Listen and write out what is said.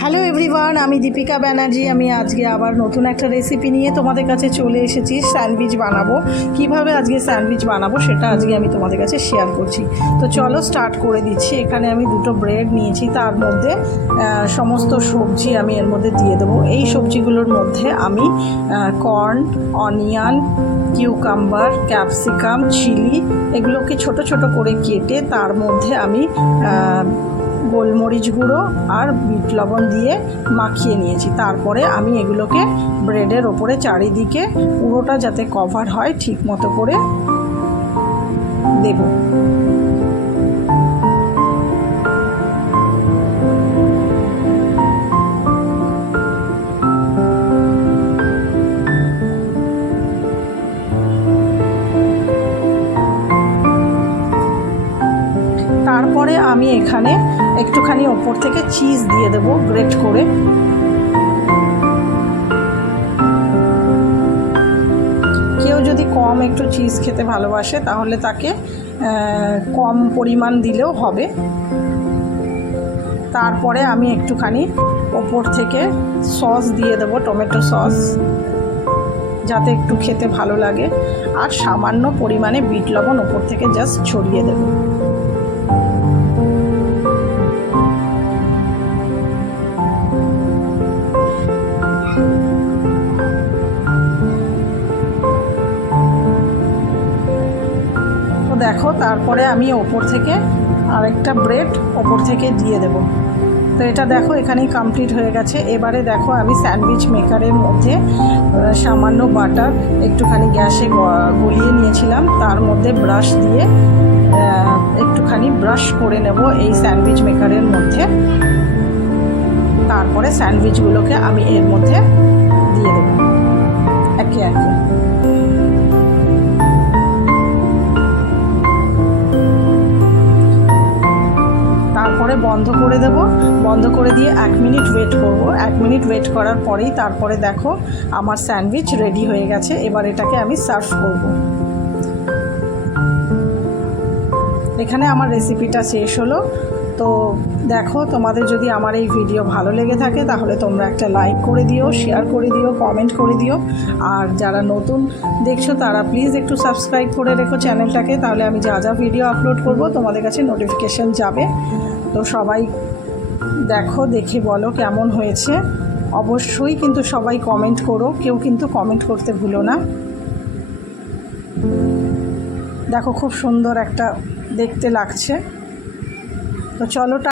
Hello everyone, আমি দীপিকা ব্যানার্জি। আমি আজকে আবার নতুন একটা রেসিপি নিয়ে তোমাদের কাছে চলে এসেছি। স্যান্ডউইচ বানাবো। কিভাবে আজকে স্যান্ডউইচ বানাবো সেটা আজকে আমি তোমাদের কাছে শেয়ার করছি। তো চলো স্টার্ট করে দিচ্ছি। এখানে আমি দুটো ব্রেড নিয়েছি, তার মধ্যে সমস্ত সবজি আমি এর মধ্যে দিয়ে দেবো। এই সবজিগুলোর মধ্যে আমি corn, onion, cucumber, capsicum, chilli এগুলোকে ছোট ছোট করে কেটে তার মধ্যে আমি গোলমরিচ গুঁড়ো আর বিট লবণ দিয়ে মাখিয়ে নিয়েছি। তারপরে আমি এগুলোকে ব্রেডের ওপরে চারিদিকে পুরোটা যাতে কভার হয় ঠিক মতো করে দেব। তারপরে আমি এখানে একটুখানি ওপর থেকে চিজ দিয়ে দেবো গ্রেট করে। কেউ যদি কম একটু চিজ খেতে ভালোবাসে তাহলে তাকে কম পরিমাণ দিলেও হবে। তারপরে আমি একটুখানি ওপর থেকে সস দিয়ে দেবো, টমেটো সস, যাতে একটু খেতে ভালো লাগে। আর সামান্য পরিমাণে বিট লবণ ওপর থেকে জাস্ট ছড়িয়ে দেবো। দেখো, তারপরে আমি ওপর থেকে আরেকটা ব্রেড ওপর থেকে দিয়ে দেব। তো এটা দেখো এখানেই কমপ্লিট হয়ে গেছে। এবারে দেখো আমি স্যান্ডউইচ মেকারের মধ্যে সামান্য বাটার একটুখানি গ্যাসে গলিয়ে নিয়েছিলাম, তার মধ্যে ব্রাশ দিয়ে একটুখানি ব্রাশ করে নেব এই স্যান্ডউইচ মেকারের মধ্যে। তারপরে স্যান্ডউইচগুলোকে আমি এর মধ্যে দিয়ে দেব একে একে। তারপরে বন্ধ করে দেব। বন্ধ করে দিয়ে 1 মিনিট ওয়েট করব। 1 মিনিট ওয়েট করার পরেই তারপরে দেখো আমার স্যান্ডউইচ রেডি হয়ে গেছে। এবার এটাকে আমি সার্ভ করব। এখানে আমার রেসিপিটা শেষ হলো। তো দেখো, তোমাদের যদি আমার এই ভিডিও ভালো লেগে থাকে তাহলে তোমরা একটা লাইক করে দিও, শেয়ার করে দিও, কমেন্ট করে দিও। আর যারা নতুন দেখছো তারা প্লিজ একটু সাবস্ক্রাইব করে রেখো চ্যানেলটাকে, তাহলে আমি যা যা ভিডিও আপলোড করব তোমাদের কাছে নোটিফিকেশান যাবে। তো সবাই দেখো, দেখে বলো কেমন হয়েছে। অবশ্যই কিন্তু সবাই কমেন্ট করো, কেউ কিন্তু কমেন্ট করতে ভুলো না। দেখো খুব সুন্দর একটা দেখতে লাগছে। তো চলো।